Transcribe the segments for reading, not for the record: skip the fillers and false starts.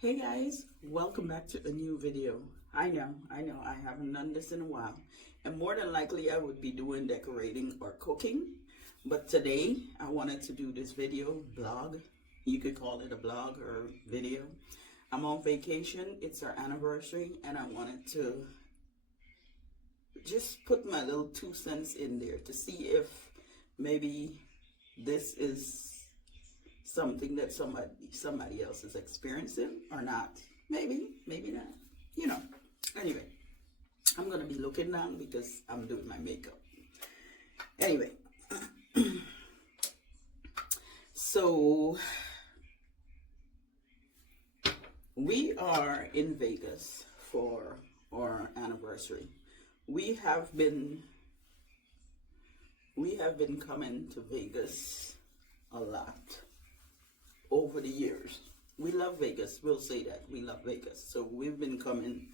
Hey guys, welcome back to a new video. I know, I haven't done this in a while, and more than likely I would be doing decorating or cooking, but today I wanted to do this video blog. You could call it a blog or video. I'm on vacation, it's our anniversary, and I wanted to just put my little 2 cents in there to see if maybe this is something that somebody else is experiencing or not. Maybe not. You know. Anyway, I'm gonna be looking down because I'm doing my makeup. Anyway, so we are in Vegas for our anniversary. We have been coming to Vegas a lot over the years. We love Vegas. We'll say that. We love Vegas. So we've been coming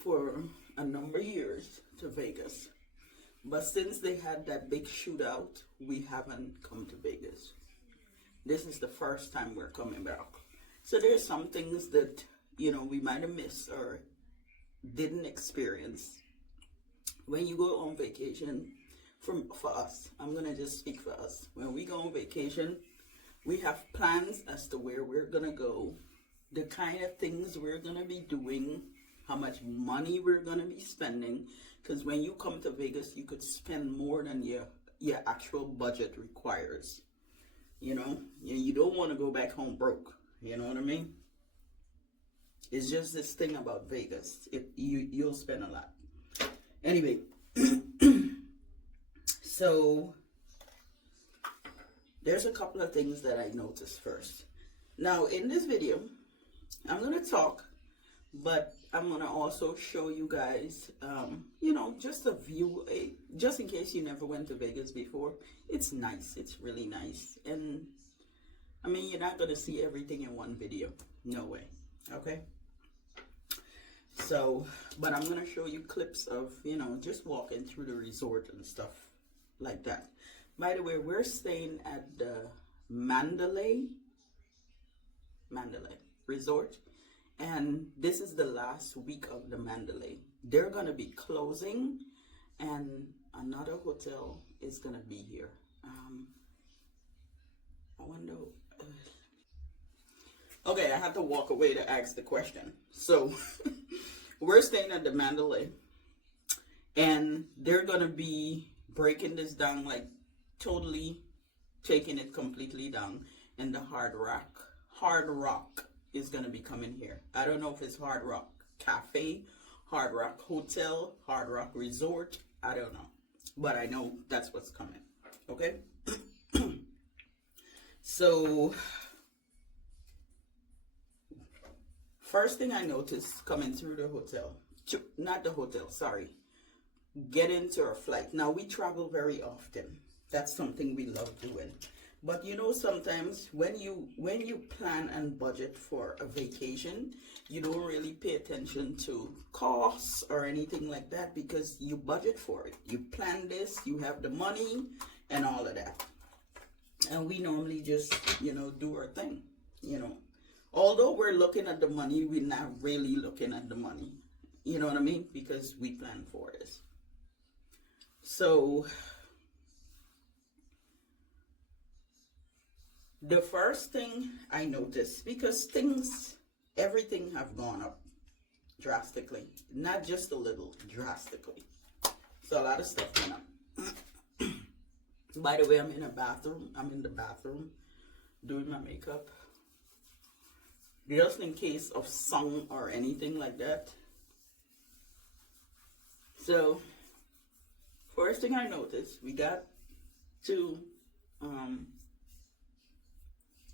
for a number of years to Vegas. But since they had that big shootout, we haven't come to Vegas. This is the first time we're coming back. So there's some things that, we might have missed or didn't experience. When you go on vacation, for us, I'm going to just speak for us. When we go on vacation, we have plans as to where we're going to go, the kind of things we're going to be doing, how much money we're going to be spending. Because when you come to Vegas, you could spend more than your actual budget requires. You don't want to go back home broke. You know what I mean? It's just this thing about Vegas. You'll spend a lot. Anyway, so there's a couple of things that I noticed first. Now, in this video, I'm going to talk, but I'm going to also show you guys, just a view, just in case you never went to Vegas before. It's nice. It's really nice. And, you're not going to see everything in one video. No way. Okay? So, but I'm going to show you clips of, just walking through the resort and stuff like that. By the way, we're staying at the Mandalay Resort, and this is the last week of the Mandalay. They're going to be closing, and another hotel is going to be here. I wonder... Okay, I had to walk away to ask the question. So, we're staying at the Mandalay, and they're going to be breaking this down, like totally taking it completely down, and the Hard Rock is going to be coming here. I don't know if it's Hard Rock Cafe, Hard Rock Hotel, Hard Rock Resort. I don't know, but I know that's what's coming. Okay. So first thing I noticed coming through the hotel, not the hotel, sorry, get into our flight. Now, we travel very often. That's something we love doing. But sometimes when you plan and budget for a vacation, you don't really pay attention to costs or anything like that because you budget for it. You plan this, you have the money and all of that. And we normally just, do our thing, Although we're looking at the money, we're not really looking at the money. You know what I mean? Because we plan for this. So, the first thing I noticed, because everything have gone up drastically. Not just a little, drastically. So, a lot of stuff went up. By the way, I'm in the bathroom doing my makeup. Just in case of sun or anything like that. So, first thing I noticed, we got to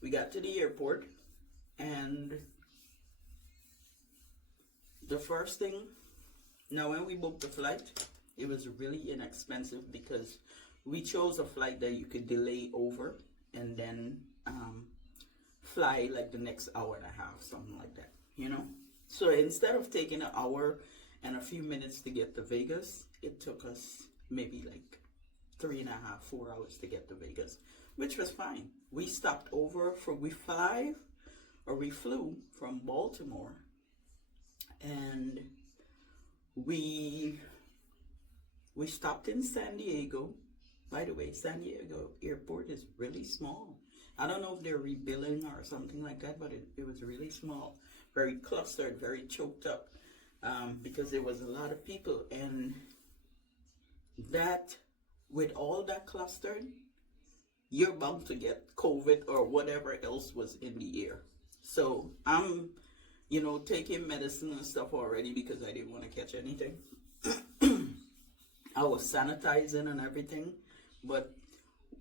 the airport, and the first thing, now when we booked the flight, it was really inexpensive because we chose a flight that you could delay over and then fly like the next hour and a half, something like that, So instead of taking an hour and a few minutes to get to Vegas, it took us maybe like 3.5, 4 hours to get to Vegas, which was fine. We stopped over for, we 5 or we flew from Baltimore, and we stopped in San Diego. By the way, San Diego airport is really small. I don't know if they're rebuilding or something like that, but it was really small, very clustered, very choked up, because there was a lot of people. And that, with all that clustered, you're bound to get COVID or whatever else was in the air. So I'm, taking medicine and stuff already because I didn't want to catch anything. I was sanitizing and everything, but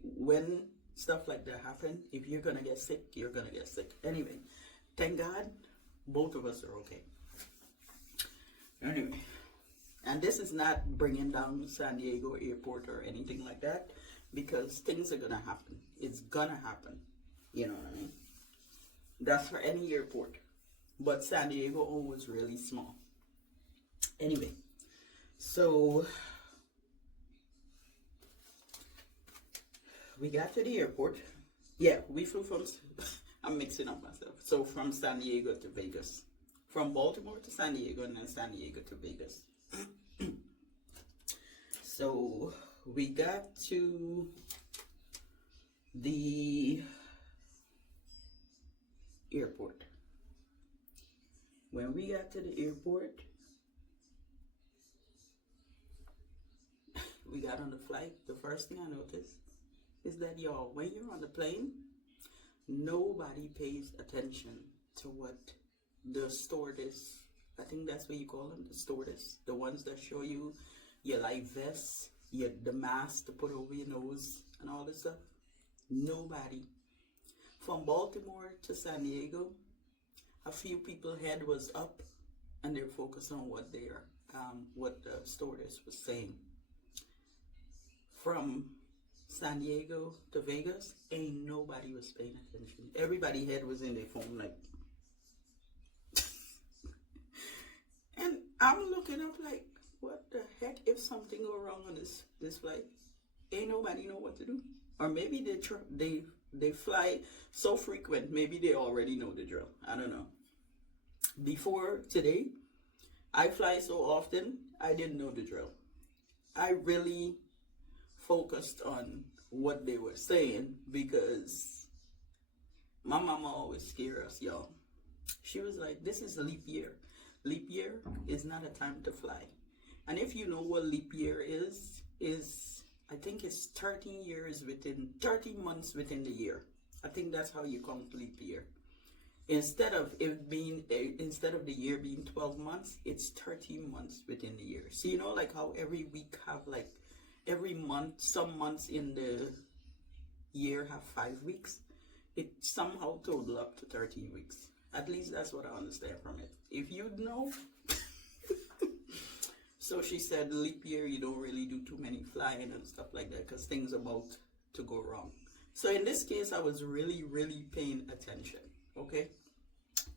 when stuff like that happen, if you're gonna get sick, you're gonna get sick. Anyway, thank God, both of us are okay. Anyway, and this is not bringing down San Diego airport or anything like that, because things are gonna happen. It's gonna happen. You know what I mean? That's for any airport, but San Diego was really small. Anyway, so we got to the airport. Yeah, we flew from, I'm mixing up myself. So from San Diego to Vegas. From Baltimore to San Diego, and then San Diego to Vegas. So we got to the airport. When we got to the airport, we got on the flight. The first thing I noticed is that, y'all, when you're on the plane, nobody pays attention to what the stewardess, I think that's what you call them, the stewardess, the ones that show you your life vests, the mask to put over your nose and all this stuff. Nobody. From Baltimore to San Diego, a few people's head was up and they're focused on what the stewardess was saying. From San Diego to Vegas, ain't nobody was paying attention. Everybody's head was in their phone, like. And I'm looking up like, what the heck? If something go wrong on this flight, ain't nobody know what to do. Or maybe they fly so frequent, maybe they already know the drill. I don't know. Before today, I fly so often, I didn't know the drill. I really focused on what they were saying because my mama always scared us, y'all. She was like, this is a leap year. Leap year is not a time to fly. And if you know what leap year is I think it's 13 months within the year. I think that's how you count leap year. Instead of the year being 12 months, it's 13 months within the year. So like how every week have like every month, some months in the year have 5 weeks. It somehow total up to 13 weeks. At least that's what I understand from it. If you know. So she said leap year, you don't really do too many flying and stuff like that because things about to go wrong. So in this case, I was really, really paying attention, okay?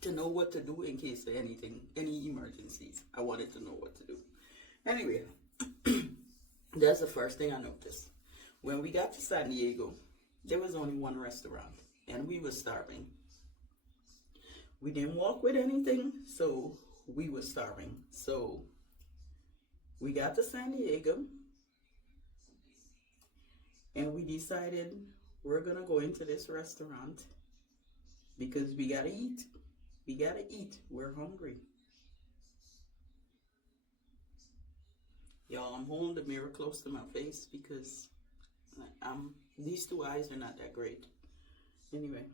To know what to do in case of any emergencies. I wanted to know what to do. Anyway, that's the first thing I noticed. When we got to San Diego, there was only one restaurant and we were starving. We didn't walk with anything, so we were starving. So we got to San Diego and we decided we're gonna go into this restaurant because we gotta eat. We gotta eat. We're hungry. Y'all, I'm holding the mirror close to my face because these two eyes are not that great. Anyway,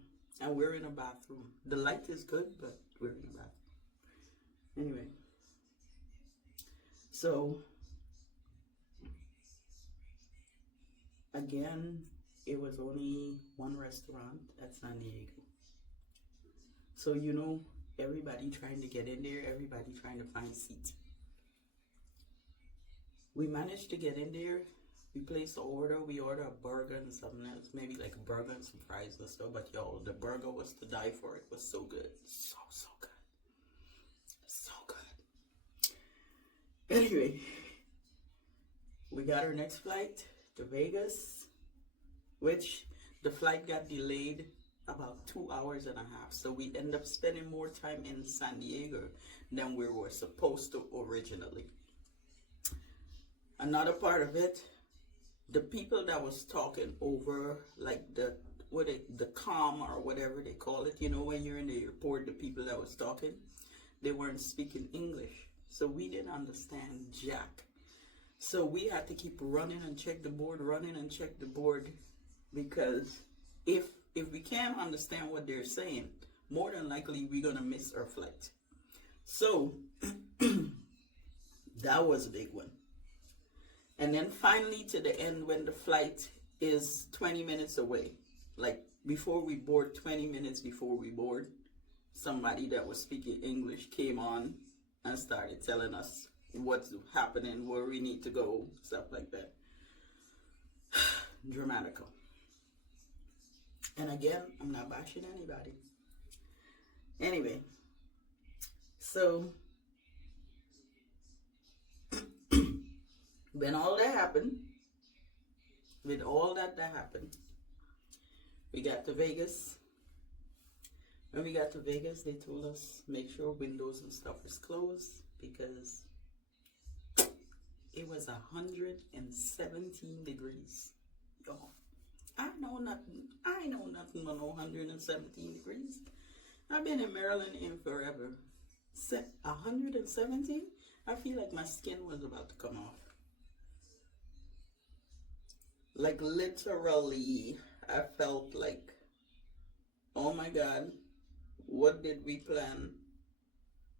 and we're in a bathroom. The light is good, but we're in a bathroom. Anyway, so again, it was only one restaurant at San Diego. So everybody trying to get in there, everybody trying to find seats. We managed to get in there. We placed an order. We ordered a burger and something else. Maybe like a burger and some fries and stuff. But y'all, the burger was to die for. It was so good. So good. So good. Anyway, we got our next flight to Vegas, which the flight got delayed about 2 hours and a half. So we end up spending more time in San Diego than we were supposed to originally. Another part of it, the people that was talking over, like the comm or whatever they call it, you know, when you're in the airport, the people that was talking, they weren't speaking English. So we didn't understand jack. So we had to keep running and check the board, because if we can't understand what they're saying, more than likely we're gonna miss our flight. So that was a big one. And then finally to the end, when the flight is 20 minutes away, like before we board, 20 minutes before we board, somebody that was speaking English came on and started telling us what's happening, where we need to go, stuff like that. Dramatical. And again, I'm not bashing anybody. Anyway, so when all that happened, we got to Vegas. When we got to Vegas, they told us make sure windows and stuff is closed because it was 117 degrees. Yo, I know nothing about 117 degrees. I've been in Maryland in forever. 117? I feel like my skin was about to come off. Like literally, I felt like, oh my God, what did we plan?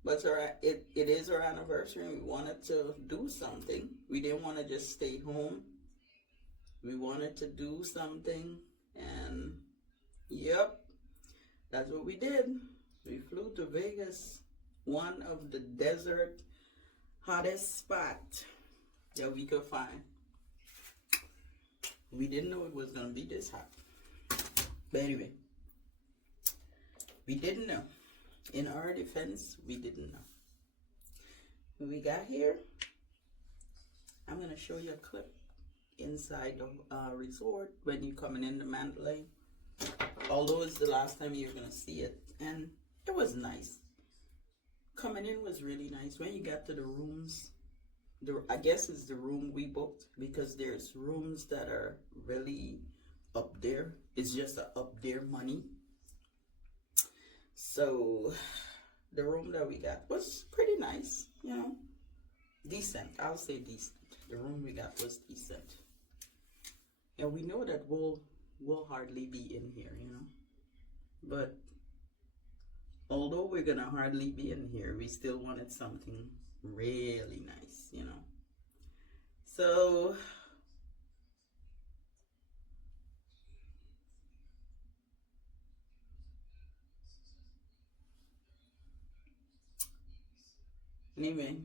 But it is our anniversary and we wanted to do something. We didn't want to just stay home. We wanted to do something, and yep, that's what we did. We flew to Vegas, one of the desert hottest spot that we could find. We didn't know it was gonna be this hot. But anyway, we didn't know. In our defense, we didn't know. When we got here, I'm gonna show you a clip inside the resort when you're coming into Mandalay. Although it's the last time you're gonna see it, and it was nice. Coming in was really nice. When you got to the rooms, I guess it's the room we booked, because there's rooms that are really up there. It's just a up there money. So the room that we got was pretty nice, you know, decent. I'll say decent. The room we got was decent. And we know that we'll hardly be in here, you know. But although we're gonna hardly be in here, we still wanted something really nice, you know. So anyway,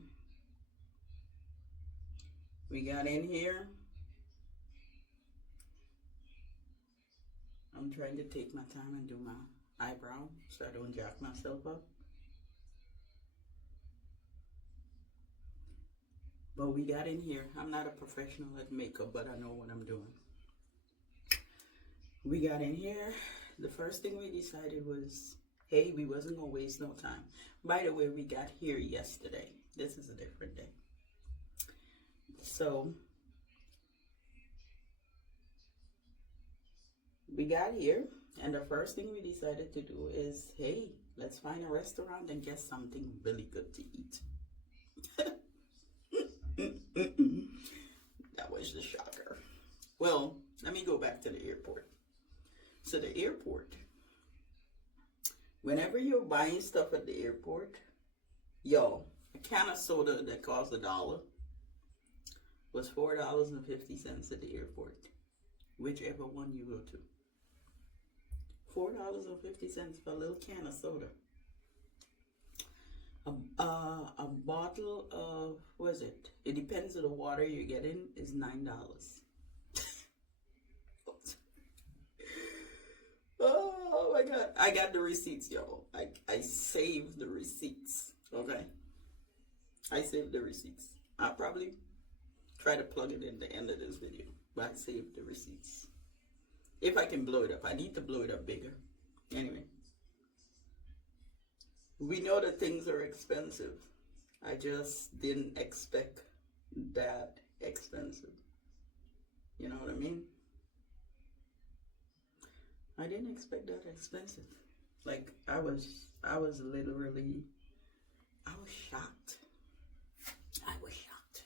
we got in here. I'm trying to take my time and do my eyebrow so I don't jack myself up. But we got in here. I'm not a professional at makeup, but I know what I'm doing. We got in here. The first thing we decided was, hey, we wasn't gonna waste no time. By the way, we got here yesterday. This is a different day. So we got here, and the first thing we decided to do is, hey, let's find a restaurant and get something really good to eat. That was the shocker. Well, let me go back to the airport. So the airport, whenever you're buying stuff at the airport, yo, a can of soda that costs $1 was $4.50 at the airport, whichever one you go to. $4.50 for a little can of soda. A bottle of, what is it? It depends on the water you're getting, is $9. Oh my God. I got the receipts, y'all. I saved the receipts. Okay. I saved the receipts. I'll probably try to plug it in the end of this video, but I saved the receipts. If I can blow it up, I need to blow it up bigger. Anyway, we know that things are expensive. I just didn't expect that expensive. You know what I mean? I didn't expect that expensive. Like I was literally, I was shocked. I was shocked.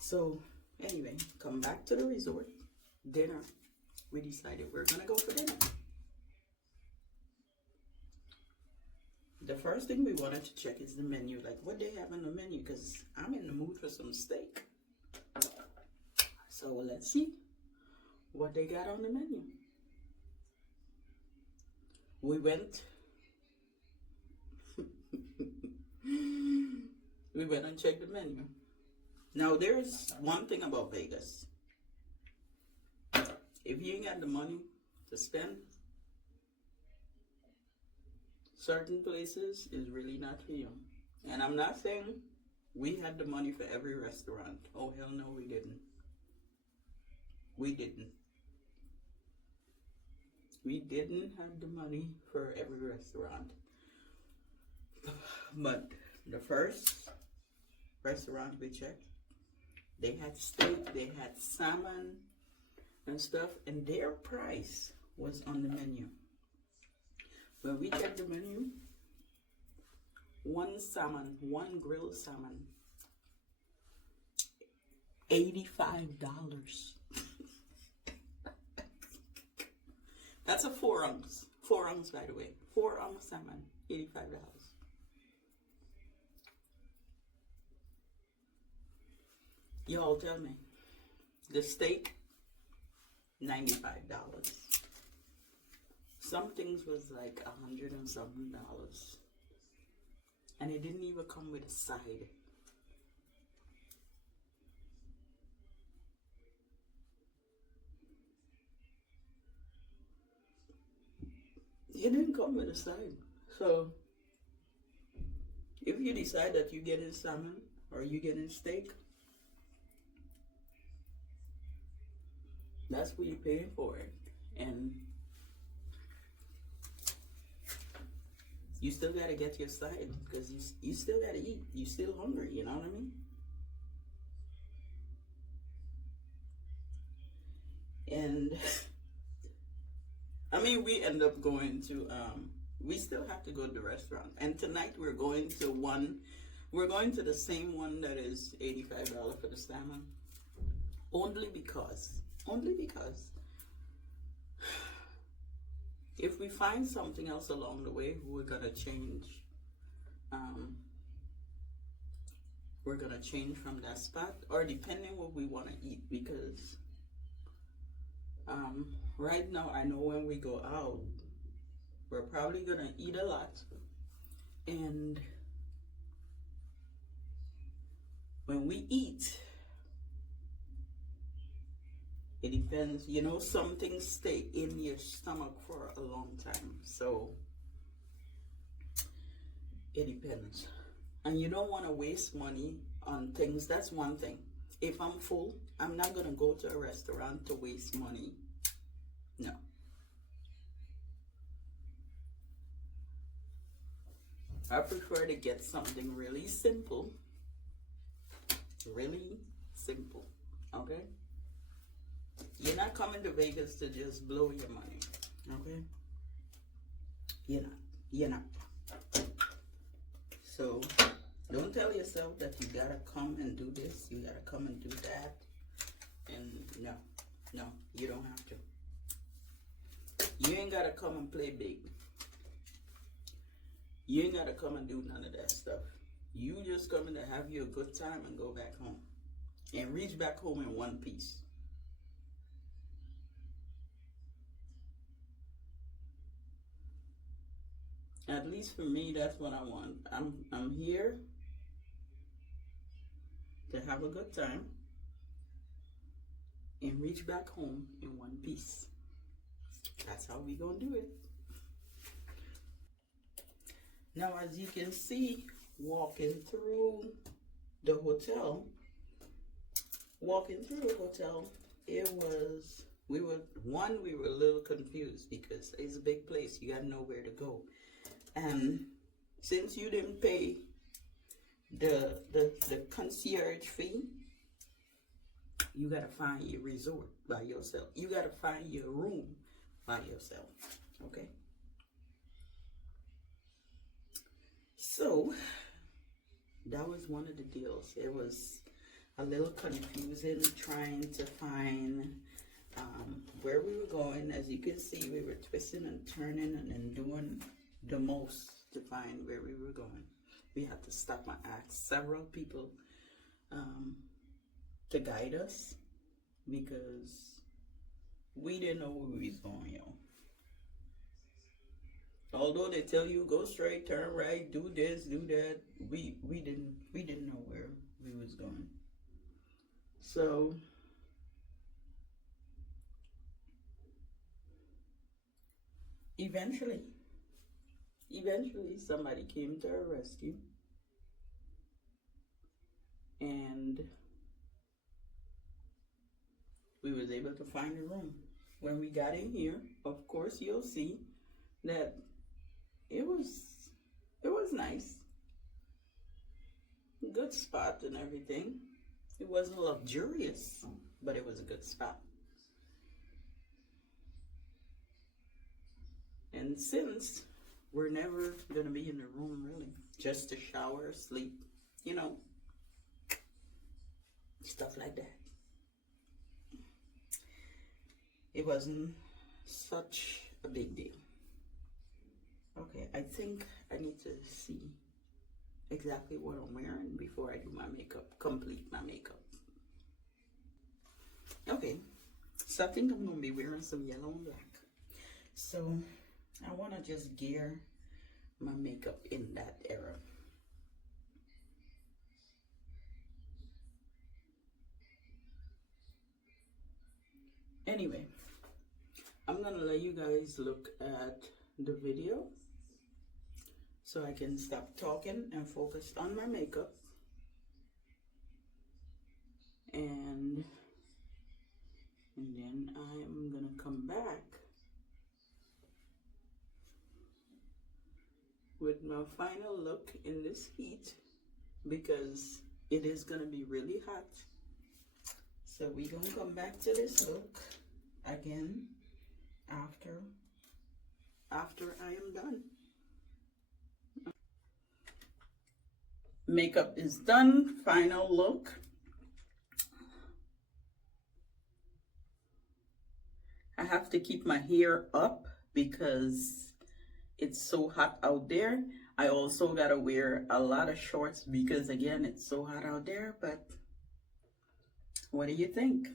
So anyway, come back to the resort. Dinner. We decided we're gonna go for dinner. The first thing we wanted to check is the menu. Like what they have on the menu, because I'm in the mood for some steak. So let's see what they got on the menu. We went and checked the menu. Now there's one thing about Vegas. If you ain't got the money to spend, certain places is really not for you. And I'm not saying we had the money for every restaurant. Oh hell no, we didn't. We didn't. We didn't have the money for every restaurant. But the first restaurant we checked, they had steak, they had salmon and stuff, and their price was on the menu. When we checked the menu, one grilled salmon, $85. That's a 4 ounce. 4 ounce, by the way. 4 ounce salmon, $85. Y'all tell me. The steak, $95. Some things was like $100 and something. And it didn't even come with a side. It didn't come with a side. So if you decide that you getting salmon or you getting steak, that's what you're paying for it. And you still gotta get your side because you still gotta eat. You still hungry, you know what I mean? And I mean, we end up going to, we still have to go to the restaurant. And tonight we're going to the same one that is $85 for the salmon. Only because if we find something else along the way, we're gonna change. We're gonna change from that spot, or depending what we want to eat, because right now I know when we go out, we're probably gonna eat a lot, and when we eat, it depends, you know, some things stay in your stomach for a long time, so it depends. And you don't want to waste money on things. That's one thing. If I'm full, I'm not going to go to a restaurant to waste money. No. I prefer to get something really simple. Really simple. Okay? You're not coming to Vegas to just blow your money. Okay? You're not. So don't tell yourself that you gotta come and do this, you gotta come and do that. And no, you don't have to. You ain't gotta come and play big. You ain't gotta come and do none of that stuff. You just coming to have you a good time and go back home. And reach back home in one piece. At least for me, that's what I want. I'm here to have a good time and reach back home in one piece. That's how we gonna do it. Now, as you can see, walking through the hotel, it was We were a little confused because it's a big place. You gotta know where to go. And since you didn't pay the concierge fee, you gotta find your resort by yourself. You gotta find your room by yourself. Okay. So that was one of the deals. It was a little confusing trying to find where we were going. As you can see, we were twisting and turning and doing the most to find where we were going. We had to stop and ask several people to guide us because we didn't know where we was going, yo. Although they tell you go straight, turn right, do this, do that, we didn't know where we was going. So eventually somebody came to our rescue, and we was able to find a room. When we got in here, of course, you'll see that it was nice, good spot and everything. It wasn't luxurious, but it was a good spot. And since we're never gonna be in the room really, just to shower, sleep, you know, stuff like that, it wasn't such a big deal. Okay, I think I need to see exactly what I'm wearing before I do my makeup, complete my makeup. Okay, so I think I'm gonna be wearing some yellow and black. So I wanna just gear my makeup in that era. Anyway, I'm gonna let you guys look at the video so I can stop talking and focus on my makeup. And then I'm gonna come back with my final look in this heat because it is gonna be really hot. So we're gonna come back to this look again after I am done. Makeup is done, final look. I have to keep my hair up because it's so hot out there. I also gotta wear a lot of shorts because again, it's so hot out there, but what do you think?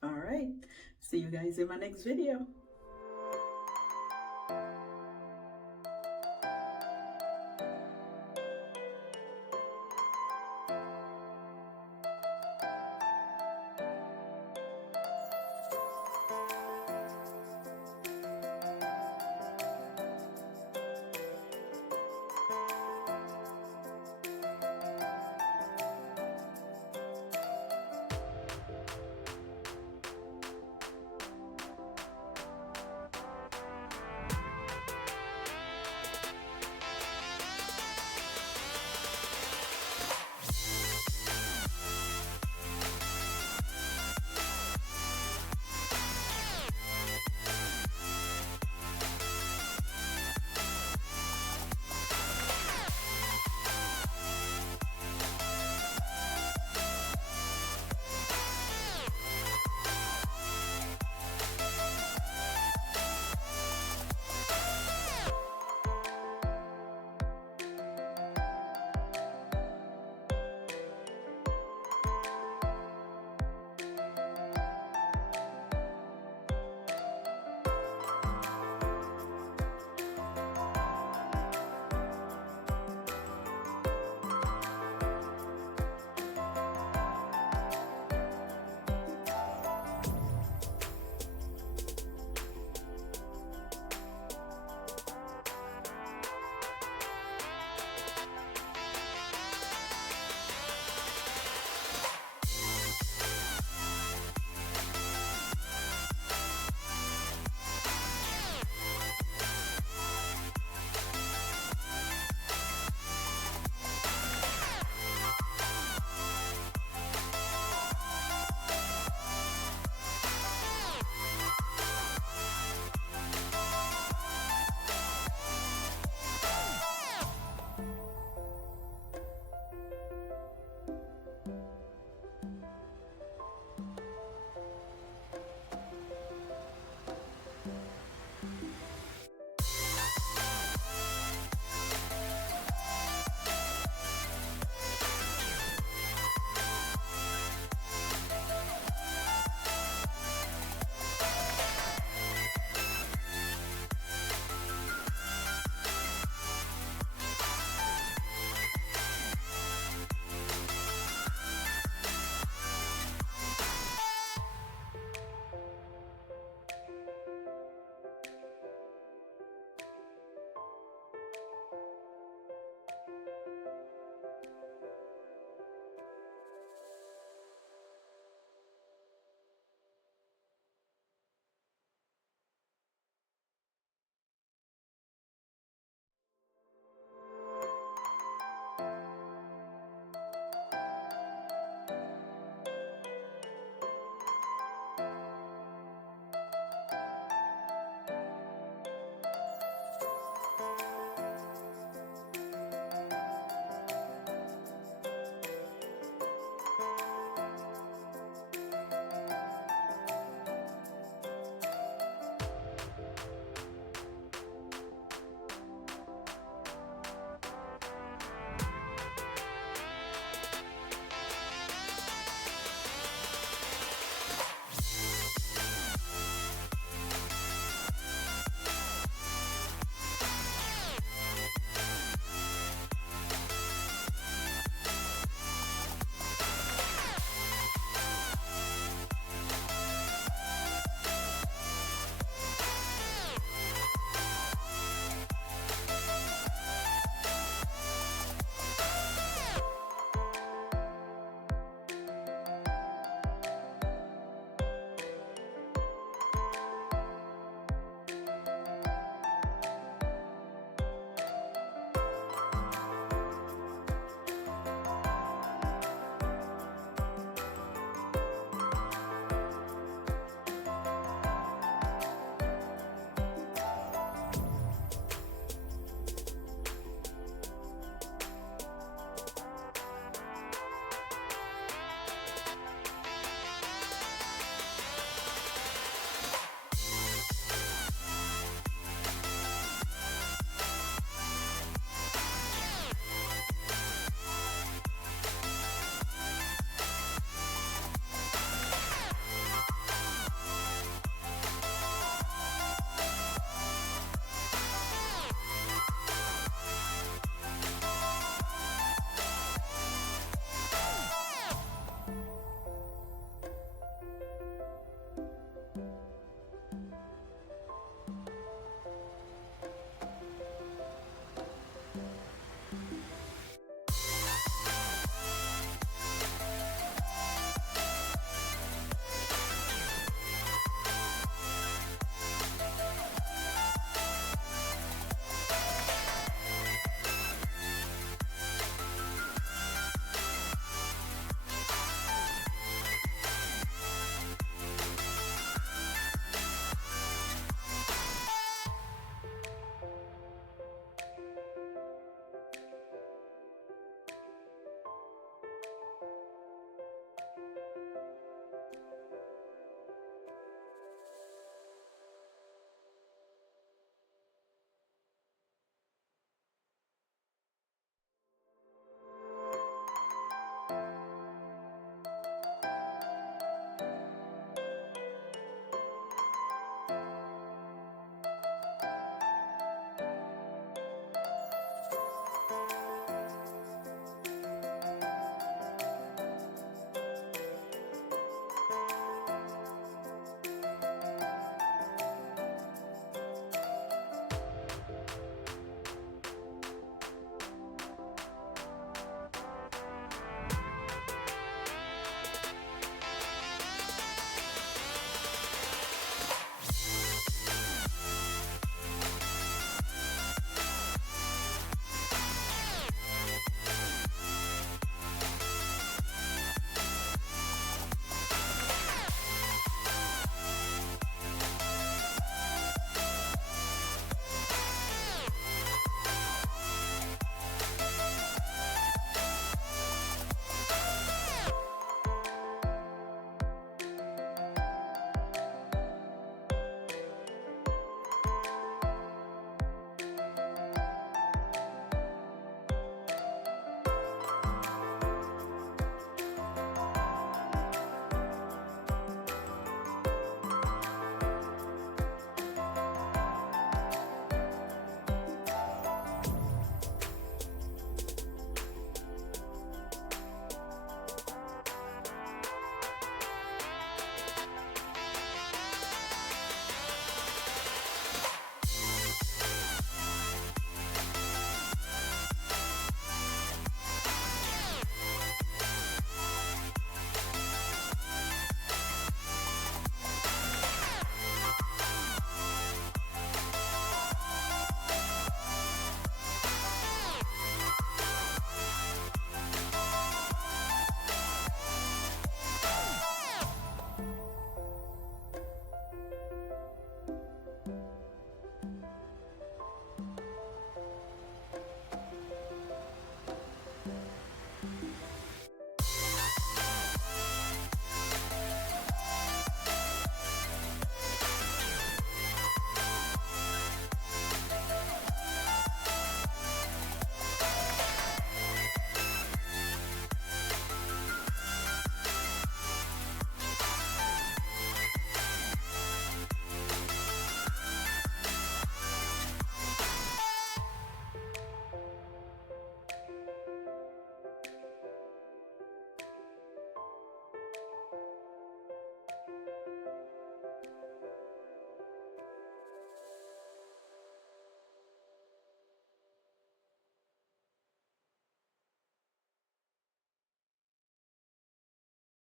All right, see you guys in my next video.